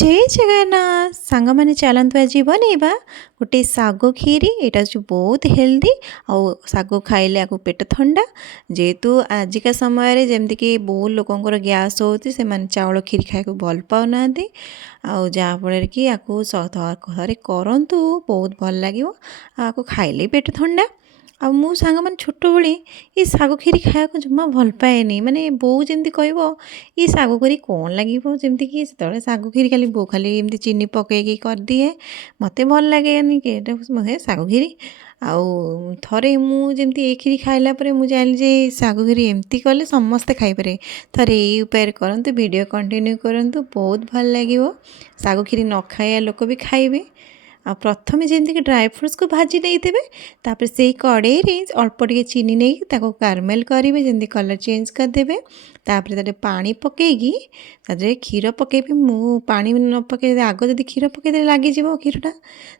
जय जगन्नाथ सांग मैंने चलतु आज बनइबा गोटे साग खीरी यहाँ हूँ बहुत हेल्दी आउ साग खाइले आपको पेट ठंडा जेहेतु आजिका समय जमीक बहुत लोकंर गैस होती से चाउल खीरी खाया भल पाऊना आउ जहाँफल कि आपको थे करूँ बहुत भल लगे आपको खाइले पेट ठंडा आ मु सांग मैंने छोट बड़ी ये साग खीरी खाया जमा भल पाएनि माने बोऊ जमी कह ये साग करी कौन लगे जमीक से साग खीरी खाली बो खाली एमती चीनी पकईकी कर दिए मत भल लगे कि साग खीरी आउ थे मुझे ये खीरी खाइला मुझे जानी जे साग खीरी एमती कले समस्ते खाईपे थे ये उपाय करूँ वीडियो कंटिन्यू करूँ बहुत भल लगे साग खीरी न खाया लोक भी खाइबे आ प्रथम जमीक ड्राए फ्रुट्स को भाजी नहीं तापर से कड़े अल्प टे चीनी नहीं कार्मेल करेंगे जमी कलर चेंज करदे तापर पानी पकईकी क्षीर पकईबे मु पानी न पकई आग जब क्षीर पकईदे लगे क्षीरटा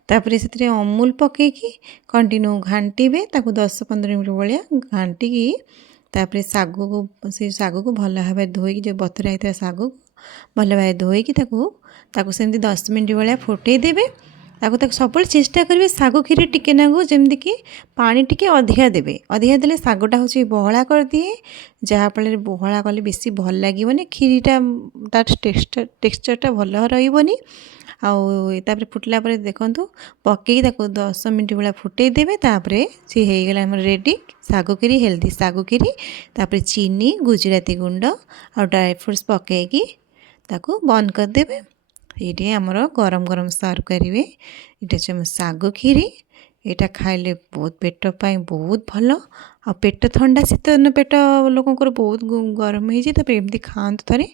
तापर से अमूल पकईकी कंटिन्यू घाटे 10-15 मिनट भाया घाटिकी तापर साग को से साग को भल भाव धोईकी जो बतुरा होता साग भल भाव धोईकी सेमती 10 मिनट भाया फुटेदेवे सब चेष्टा करेंगे साग खीरी टिके नागु जमीक पानी टिके अधिका देवे अधिका देले सागटा हूँ बहला कर दिए जहाँफल बहला कले बेस भल लगे खीरीटा तार टेक्सचरटा भल रही आउे फुटला देखूँ पकई 10 मिनट भाया फुटेदेवे सी होगला रेडी साग खीरी हेल्दी साग खीरी तापर चीनी गुजराती गुंड आ ड्राई फ्रुट्स पकईकी बंद करदे ये आमर गरम गरम सर्व करेंगे ये साग खीरी यहाँ खाइले बहुत पेट पाई बहुत भल आ पेट ठंडा शीतन पेट लोकंर बहुत गरम होमती खातु थे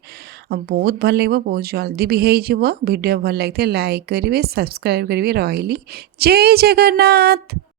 बहुत भल लगे बहुत जल्दी भी हो वीडियो भल लगी लाइक करेंगे सब्सक्राइब करेंगे रही जय जगन्नाथ।